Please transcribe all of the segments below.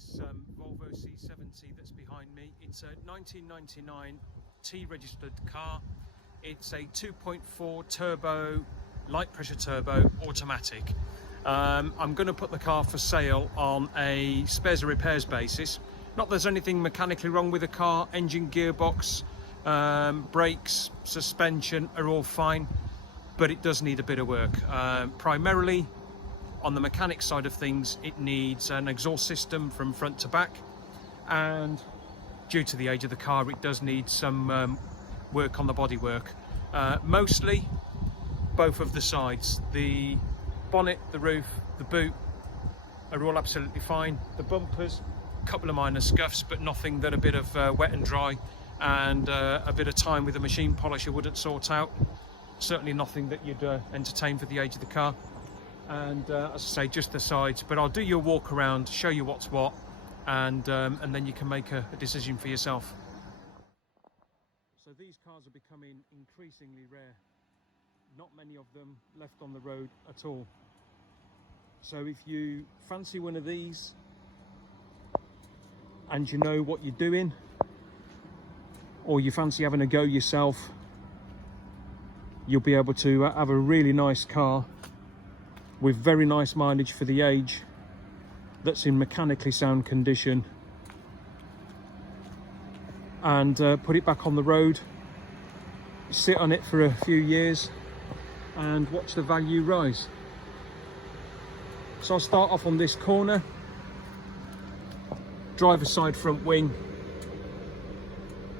this Volvo C70 that's behind me. It's a 1999 T registered car. It's a 2.4 turbo, light pressure turbo automatic. I'm going to put the car for sale on a spares and repairs basis. Not that there's anything mechanically wrong with the car. Engine, gearbox, brakes, suspension are all fine, but it does need a bit of work. Primarily on the mechanic side of things, it needs an exhaust system from front to back, and due to the age of the car, it does need some work on the bodywork. Mostly both of the sides. The bonnet, the roof, the boot are all absolutely fine. The bumpers, a couple of minor scuffs, but nothing that a bit of wet and dry and a bit of time with a machine polisher wouldn't sort out. Certainly nothing that you'd entertain for the age of the car. And as I say, just the sides, but I'll do your walk around, show you what's what, and then you can make a decision for yourself. So these cars are becoming increasingly rare. Not many of them left on the road at all. So if you fancy one of these and you know what you're doing, or you fancy having a go yourself, you'll be able to have a really nice car with very nice mileage for the age, that's in mechanically sound condition, and put it back on the road, sit on it for a few years and watch the value rise. So I'll start off on this corner. Driver's side front wing.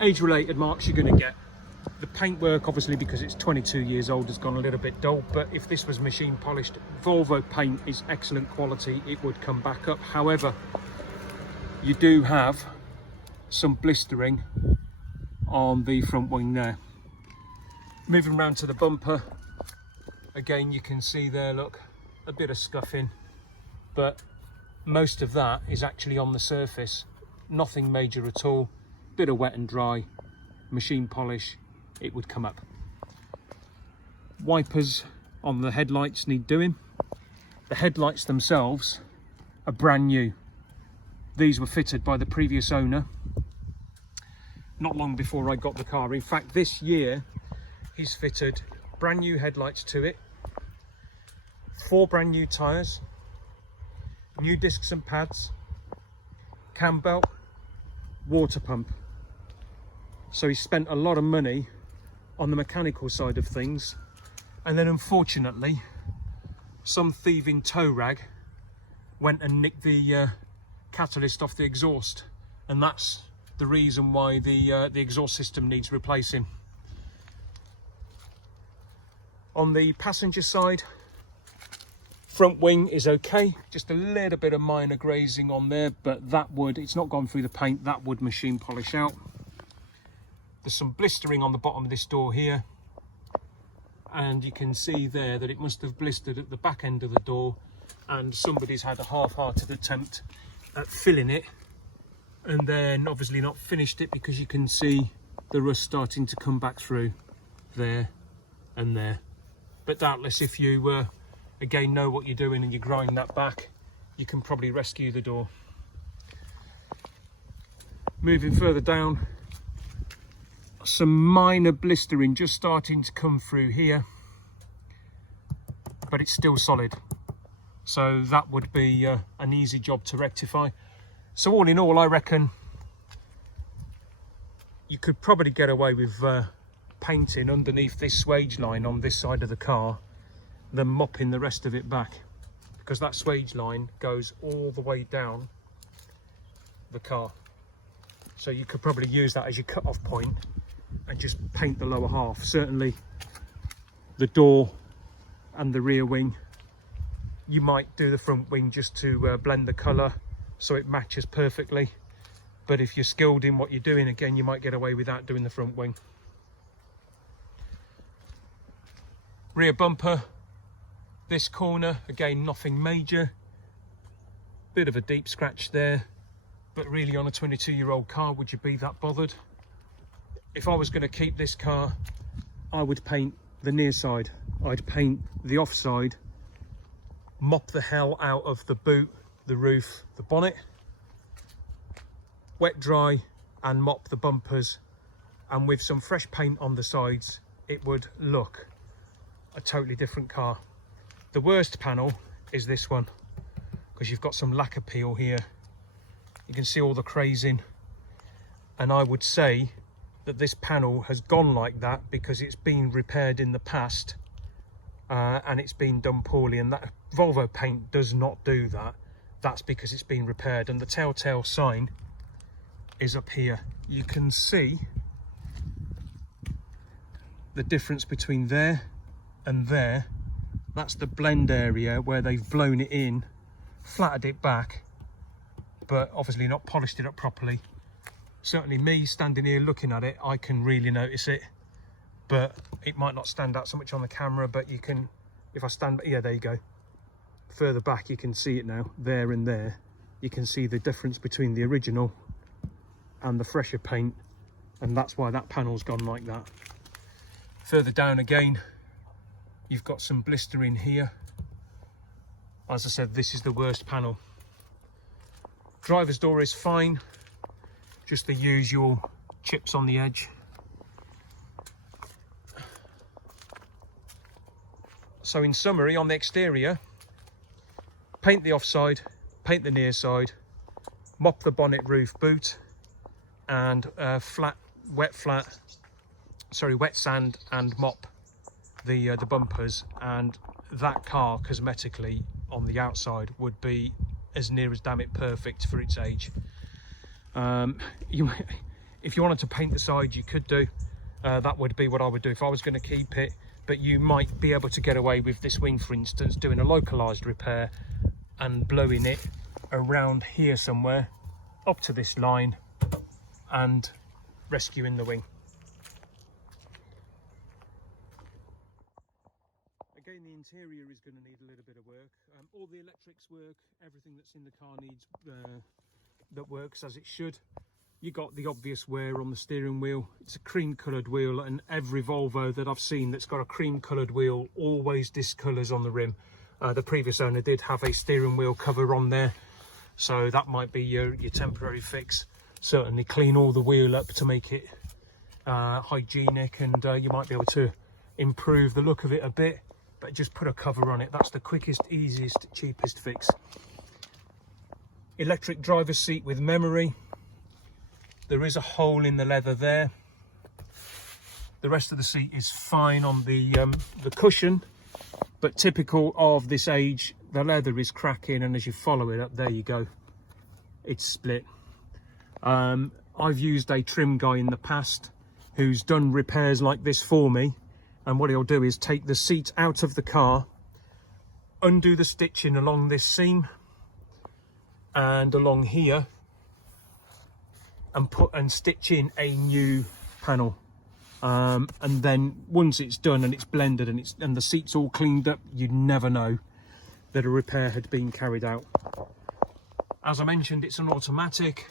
Age related marks you're going to get. The paintwork, obviously, because it's 22 years old, has gone a little bit dull, but if this was machine polished, Volvo paint is excellent quality, it would come back up. However, you do have some blistering on the front wing there. Moving round to the bumper, again you can see there, look, a bit of scuffing, but most of that is actually on the surface. Nothing major at all. Bit of wet and dry, machine polish, it would come up. Wipers on the headlights need doing. The headlights themselves are brand new. These were fitted by the previous owner not long before I got the car. In fact, this year he's fitted brand new headlights to it, 4 brand new tyres, new discs and pads, cam belt, water pump. So he spent a lot of money on the mechanical side of things, and then unfortunately some thieving tow rag went and nicked the catalyst off the exhaust, and that's the reason why the exhaust system needs replacing. On the passenger side, front wing is okay, just a little bit of minor grazing on there, but that would, it's not gone through the paint, that would machine polish out. There's some blistering on the bottom of this door here, and you can see there that it must have blistered at the back end of the door, and somebody's had a half-hearted attempt at filling it and then obviously not finished it, because you can see the rust starting to come back through there and there. But doubtless, if you again know what you're doing and you grind that back, you can probably rescue the door. Moving further down, some minor blistering just starting to come through here, but it's still solid, so that would be an easy job to rectify. So all in all, I reckon you could probably get away with painting underneath this swage line on this side of the car, then mopping the rest of it back, because that swage line goes all the way down the car. So you could probably use that as your cut-off point and just paint the lower half. Certainly the door and the rear wing, you might do the front wing just to blend the colour so it matches perfectly, but if you're skilled in what you're doing, again, you might get away without doing the front wing. Rear bumper, this corner, again, nothing major, bit of a deep scratch there, but really on a 22-year-old car, would you be that bothered? If I was going to keep this car, I would paint the near side, I'd paint the off side, mop the hell out of the boot, the roof, the bonnet, wet dry and mop the bumpers, and with some fresh paint on the sides, it would look a totally different car. The worst panel is this one, because you've got some lacquer peel here. You can see all the crazing, and I would say that this panel has gone like that because it's been repaired in the past, and it's been done poorly, and that Volvo paint does not do that. That's because it's been repaired. And the telltale sign is up here. You can see the difference between there and there. That's the blend area where they've blown it in, flattened it back, but obviously not polished it up properly. Certainly me standing here looking at it, I can really notice it, but it might not stand out so much on the camera. But you can, if I stand, yeah, there you go. Further back you can see it now, there and there. You can see the difference between the original and the fresher paint, and that's why that panel's gone like that. Further down again, you've got some blistering here. As I said, this is the worst panel. Driver's door is fine, just the usual chips on the edge. So in summary, on the exterior, paint the offside, paint the near side, mop the bonnet, roof, boot, and wet sand and mop the bumpers, and that car cosmetically on the outside would be as near as damn it perfect for its age. If you wanted to paint the side, you could do. That would be what I would do if I was going to keep it. But you might be able to get away with this wing, for instance, doing a localized repair and blowing it around here somewhere up to this line and rescuing the wing. Again, the interior is going to need a little bit of work. All the electrics work, everything that's in the car needs that works as it should. You got the obvious wear on the steering wheel. It's a cream coloured wheel, and every Volvo that I've seen that's got a cream coloured wheel always discolours on the rim. The previous owner did have a steering wheel cover on there, so that might be your temporary fix. Certainly clean all the wheel up to make it hygienic, and you might be able to improve the look of it a bit, but just put a cover on it. That's the quickest, easiest, cheapest fix. Electric driver's seat with memory. There is a hole in the leather there. The rest of the seat is fine on the cushion, but typical of this age, the leather is cracking, and as you follow it up, there you go, it's split. I've used a trim guy in the past who's done repairs like this for me, and what he'll do is take the seat out of the car, undo the stitching along this seam and along here, and stitch in a new panel, and then once it's done and it's blended and the seat's all cleaned up, you'd never know that a repair had been carried out. As I mentioned, it's an automatic.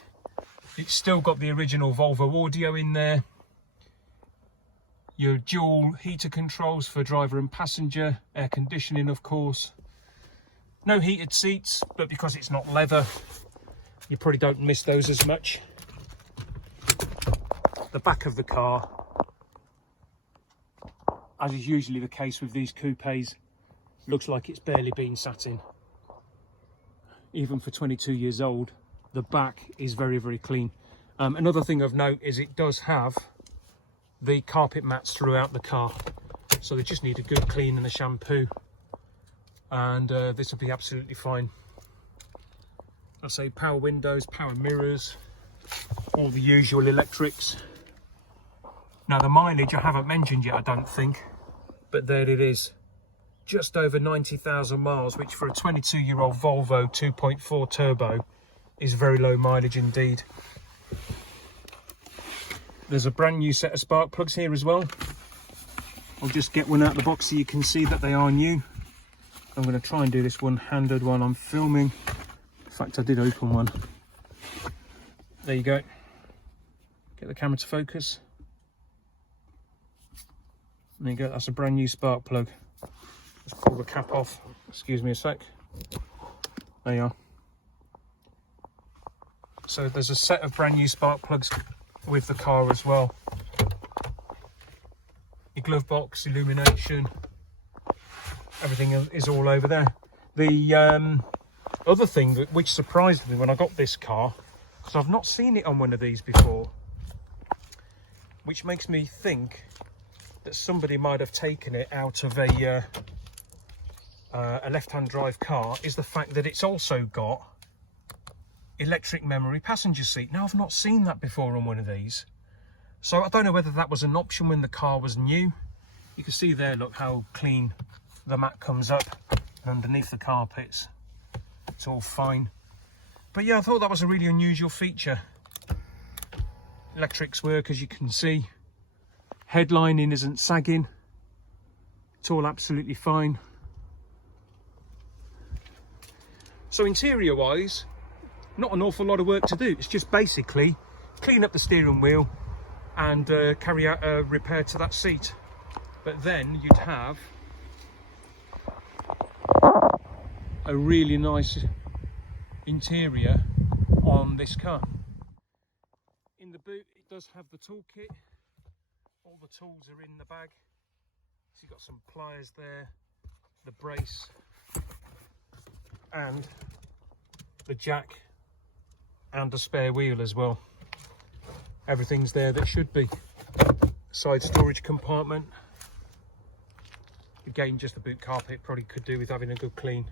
It's still got the original Volvo audio in there, your dual heater controls for driver and passenger, air conditioning of course, no heated seats, but because it's not leather you probably don't miss those as much. The back of the car, as is usually the case with these coupes, looks like it's barely been sat in. Even for 22 years old, the back is very, very clean. Another thing of note is it does have the carpet mats throughout the car, so they just need a good clean and a shampoo, and this will be absolutely fine. I say power windows, power mirrors, all the usual electrics. Now the mileage I haven't mentioned yet, I don't think, but there it is, just over 90,000 miles, which for a 22-year-old Volvo 2.4 turbo is very low mileage indeed. There's a brand new set of spark plugs here as well. I'll just get one out of the box so you can see that they are new. I'm going to try and do this one-handed while I'm filming. In fact, I did open one. There you go. Get the camera to focus. There you go, that's a brand new spark plug. Let's pull the cap off. Excuse me a sec. There you are. So there's a set of brand new spark plugs with the car as well. Your glove box, illumination, everything is all over there. The other thing which surprised me when I got this car, because I've not seen it on one of these before, which makes me think that somebody might have taken it out of a left-hand drive car, is the fact that it's also got electric memory passenger seat. Now, I've not seen that before on one of these, so I don't know whether that was an option when the car was new. You can see there, look how clean the mat comes up, and underneath the carpets it's all fine. But yeah, I thought that was a really unusual feature. Electrics work, as you can see. Headlining isn't sagging, it's all absolutely fine. So interior wise, not an awful lot of work to do. It's just basically clean up the steering wheel and carry out a repair to that seat. But then you'd have a really nice interior on this car. In the boot, it does have the toolkit. All the tools are in the bag. So you've got some pliers there, the brace, and the jack, and a spare wheel as well. Everything's there that should be. Side storage compartment. Again, just the boot carpet, probably could do with having a good clean.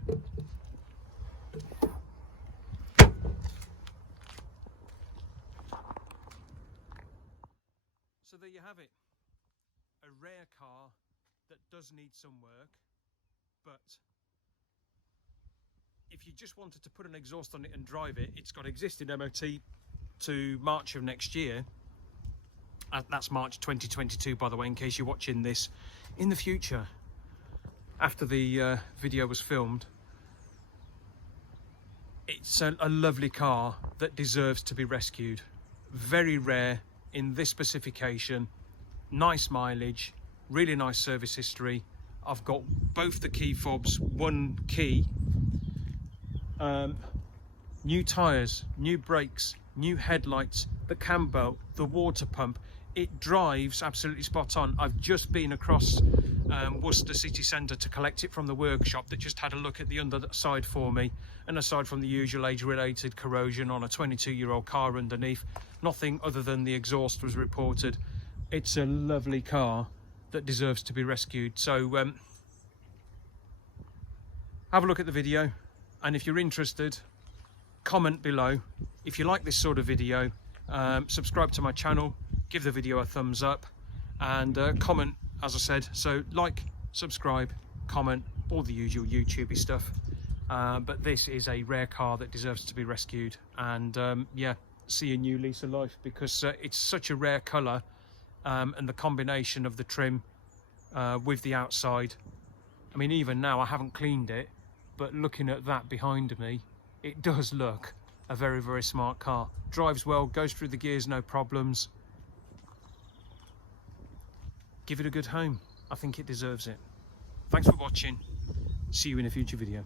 So there you have it. A rare car that does need some work, but if you just wanted to put an exhaust on it and drive it, it's got existing MOT to March of next year. That's March 2022, by the way, in case you're watching this in the future after the video was filmed. It's a lovely car that deserves to be rescued. Very rare in this specification, nice mileage, really nice service history. I've got both the key fobs, one key, new tyres, new brakes, new headlights, the cam belt, the water pump. It drives absolutely spot on. I've just been across Worcester city centre to collect it from the workshop that just had a look at the underside for me, and aside from the usual age-related corrosion on a 22-year-old car underneath, nothing other than the exhaust was reported. It's a lovely car that deserves to be rescued. So have a look at the video, and if you're interested, comment below. If you like this sort of video, subscribe to my channel, give the video a thumbs up, and comment, as I said. So like, subscribe, comment, all the usual YouTubey stuff. But this is a rare car that deserves to be rescued, and yeah, see a new lease of life, because it's such a rare colour, and the combination of the trim with the outside. I mean, even now I haven't cleaned it, but looking at that behind me, it does look a very, very smart car. Drives well, goes through the gears, no problems. Give it a good home. I think it deserves it. Thanks for watching. See you in a future video.